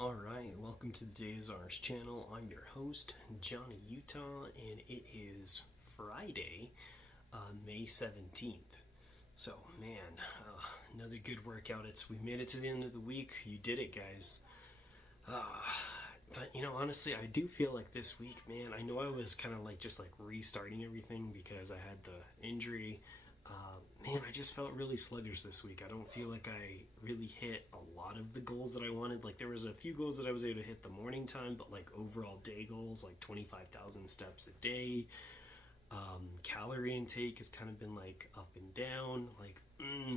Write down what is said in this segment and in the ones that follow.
Alright, welcome to the TheDayIsOurz channel. I'm your host, Johnny Utah, and it is Friday, May 17th. So, man, another good workout. We made it to the end of the week. You did it, guys. But, honestly, I do feel like this week, man, I know I was kind of just restarting everything because I had the injury. Man, I just felt really sluggish this week. I don't feel like I really hit a lot of the goals that I wanted. There was a few goals that I was able to hit the morning time, but overall day goals, 25,000 steps a day. Calorie intake has kind of been up and down.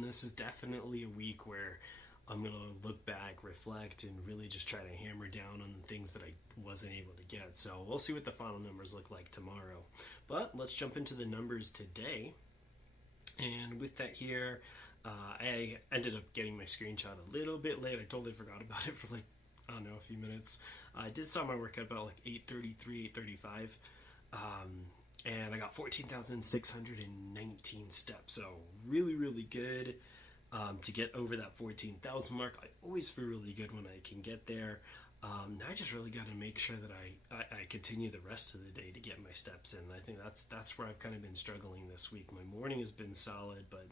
This is definitely a week where I'm going to look back, reflect, and really just try to hammer down on the things that I wasn't able to get. So we'll see what the final numbers look like tomorrow. But let's jump into the numbers today. And with that here, I ended up getting my screenshot a little bit late. I totally forgot about it for I don't know, a few minutes. I did start my workout about 8:33, 8:35. And I got 14,619 steps. So really, really good to get over that 14,000 mark. I always feel really good when I can get there. Now I just really got to make sure that I continue the rest of the day to get my steps in. I think that's where I've kind of been struggling this week. My morning has been solid, but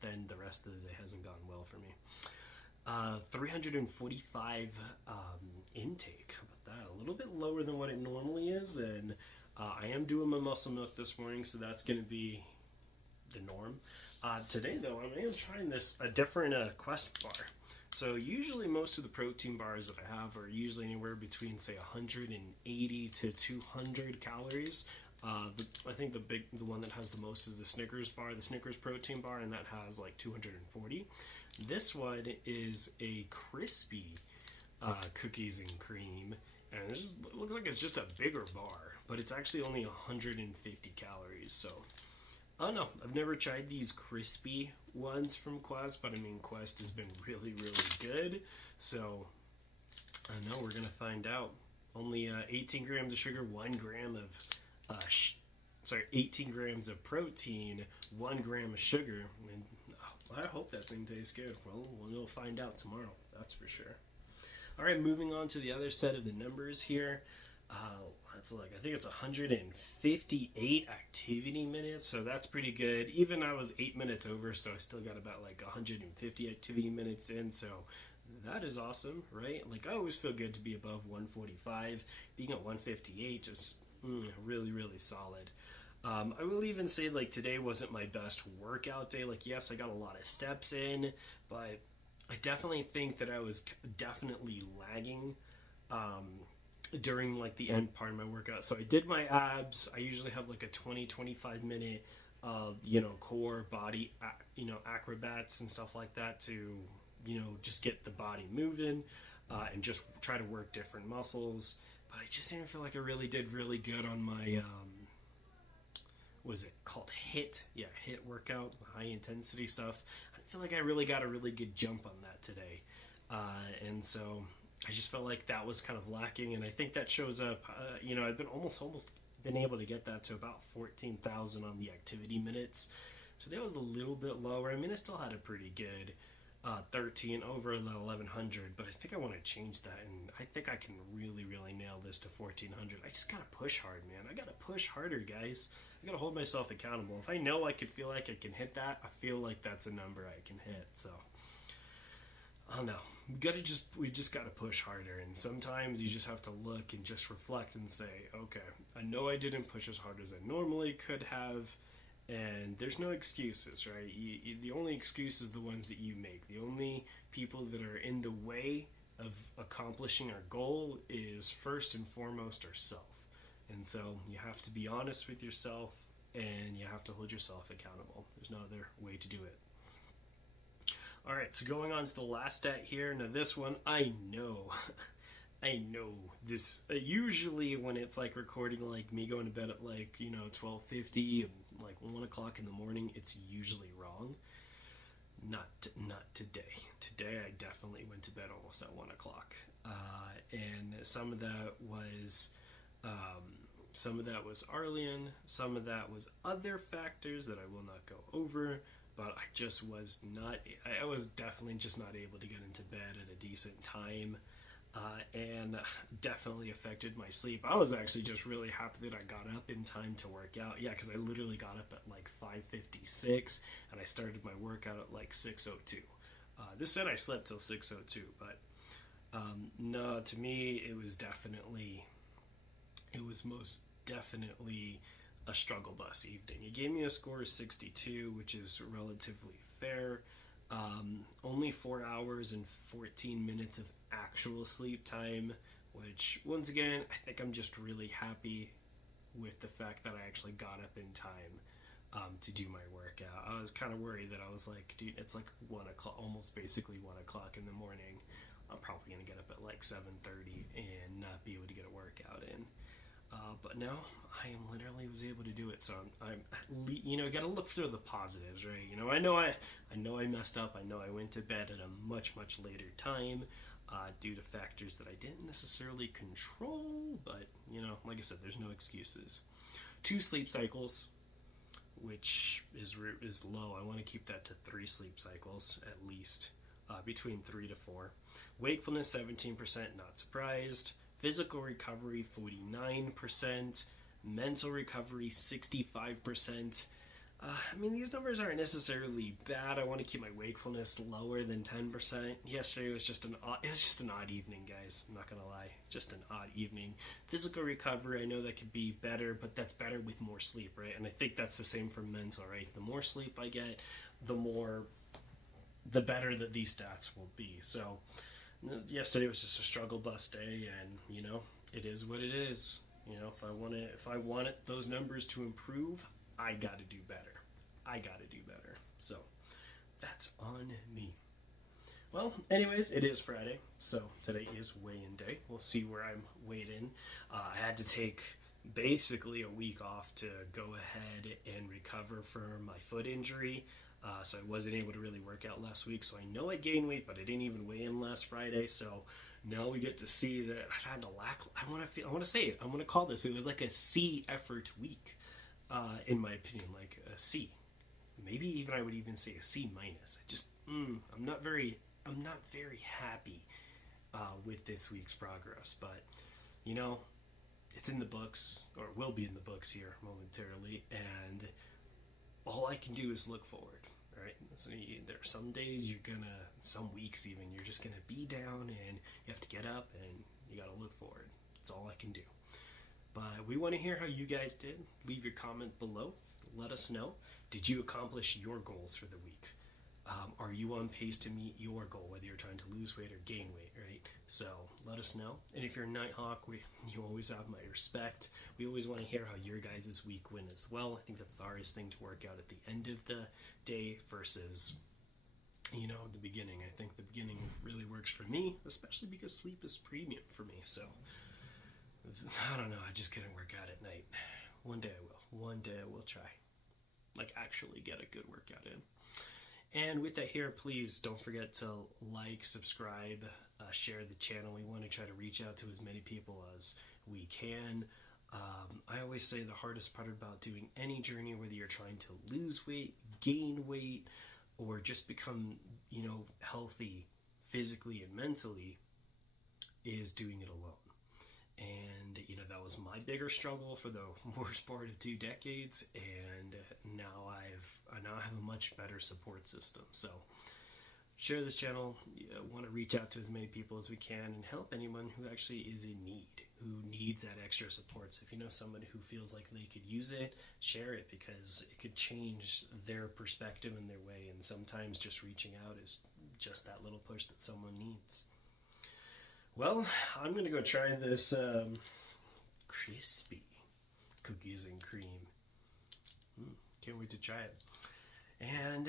then the rest of the day hasn't gone well for me. 345 intake. How about that? A little bit lower than what it normally is, and I am doing my muscle milk this morning, so that's going to be the norm. Today, though, I am trying a different Quest bar. So usually most of the protein bars that I have are usually anywhere between, say, 180 to 200 calories. I think the one that has the most is the Snickers bar, the Snickers protein bar, and that has 240. This one is a crispy cookies and cream, and it looks like it's just a bigger bar, but it's actually only 150 calories. So I don't know. I've never tried these crispy ones from Quest, but Quest has been really, really good. So I know we're gonna find out. Only 18 grams of sugar, 1 gram of 18 grams of protein, 1 gram of sugar. I hope that thing tastes good. Well, we'll find out tomorrow. That's for sure. All right, moving on to the other set of the numbers here. I think it's 158 activity minutes, so that's pretty good. Even I was 8 minutes over, so I still got about 150 activity minutes in, so that is awesome, right? I always feel good to be above 145. Being at 158, just really, really solid. I will even say today wasn't my best workout day. Yes, I got a lot of steps in, but I definitely think that I was definitely lagging during the end part of my workout. So I did my abs. I usually have a 20-25 minute core body acrobats and stuff like that to just get the body moving and just try to work different muscles. But I just didn't feel like I really did really good on my was it called HIIT workout, high intensity stuff. I feel like I really got a really good jump on that today, and so I just felt like that was kind of lacking, and I think that shows up. I've been almost been able to get that to about 14,000 on the activity minutes. Today was a little bit lower. I still had a pretty good 13 over 1100, but I think I want to change that, and I think I can really, really nail this to 1400. I just gotta push hard, man. I gotta push harder, guys. I gotta hold myself accountable. If I know I could feel like I can hit that, I feel like that's a number I can hit. So I don't know. We just gotta push harder, and sometimes you just have to look and just reflect and say, okay, I know I didn't push as hard as I normally could have, and there's no excuses, right? The only excuse is the ones that you make. The only people that are in the way of accomplishing our goal is first and foremost ourself. And so you have to be honest with yourself, and you have to hold yourself accountable. There's no other way to do it. All right, so going on to the last stat here. Now this one, I know this. Usually when it's recording me going to bed at 12:50 and 1 o'clock in the morning, it's usually wrong. Not today. Today I definitely went to bed almost at 1 o'clock, and some of that was Arlean, some of that was other factors that I will not go over. But I was definitely just not able to get into bed at a decent time. and definitely affected my sleep. I was actually just really happy that I got up in time to work out. Yeah, because I literally got up at like 5:56, and I started my workout at like 6:02. This said I slept till 6:02, but no, to me it was most definitely a struggle bus evening. It gave me a score of 62, which is relatively fair. Only 4 hours and 14 minutes of actual sleep time, which once again, I think I'm just really happy with the fact that I actually got up in time to do my workout. I was kind of worried that I was like, dude, it's like 1 o'clock, almost basically 1 o'clock in the morning. I'm probably going to get up at like 7:30 and not be able to get a workout in. But no, I literally was able to do it. So I'm got to look through the positives, right? I know I messed up. I know I went to bed at a much later time due to factors that I didn't necessarily control. But like I said, there's no excuses. 2 sleep cycles, which is low. I want to keep that to 3 sleep cycles at least, between 3 to 4. Wakefulness 17%, not surprised. Physical recovery 49%, mental recovery 65%. These numbers aren't necessarily bad. I want to keep my wakefulness lower than 10%. Yesterday was just an odd evening, guys. I'm not gonna lie, just an odd evening. Physical recovery, I know that could be better, but that's better with more sleep, right? And I think that's the same for mental, right? The more sleep I get, the better that these stats will be. So yesterday was just a struggle bus day, and it is what it is. If I want those numbers to improve, I got to do better. So that's on me. Well, anyways, it is Friday, so today is weigh-in day. We'll see where I'm weighed in. I had to take basically a week off to go ahead and recover from my foot injury. So I wasn't able to really work out last week. So I know I gained weight, but I didn't even weigh in last Friday. So now we get to see that I've had to I want to say it. I'm going to call this. It was like a C effort week, in my opinion, like a C. Maybe even I would even say a C minus. I'm not very happy with this week's progress, but it's in the books, or will be in the books here momentarily, and all I can do is look forward. Right? So there are some days some weeks even, you're just gonna be down and you have to get up and you gotta look forward. That's all I can do. But we want to hear how you guys did. Leave your comment below. Let us know. Did you accomplish your goals for the week? Are you on pace to meet your goal, whether you're trying to lose weight or gain weight, right? So let us know. And if you're a Nighthawk, you always have my respect. We always want to hear how your guys' week went as well. I think that's the hardest thing to work out at the end of the day versus, the beginning. I think the beginning really works for me, especially because sleep is premium for me. So I don't know. I just couldn't work out at night. One day I will. One day I will try. Actually get a good workout in. And with that here, please don't forget to like, subscribe, share the channel. We want to try to reach out to as many people as we can. I always say the hardest part about doing any journey, whether you're trying to lose weight, gain weight, or just become, healthy physically and mentally, is doing it alone. And, that was my bigger struggle for the worst part of 2 decades. And now I have a much better support system. So share this channel. Want to reach out to as many people as we can and help anyone who actually is in need, who needs that extra support. So if you know somebody who feels like they could use it, share it, because it could change their perspective and their way. And sometimes just reaching out is just that little push that someone needs. Well, I'm going to go try this crispy cookies and cream. Can't wait to try it. And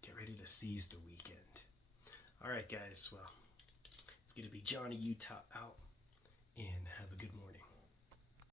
get ready to seize the weekend. All right, guys. Well, it's going to be Johnny Utah out, and have a good morning.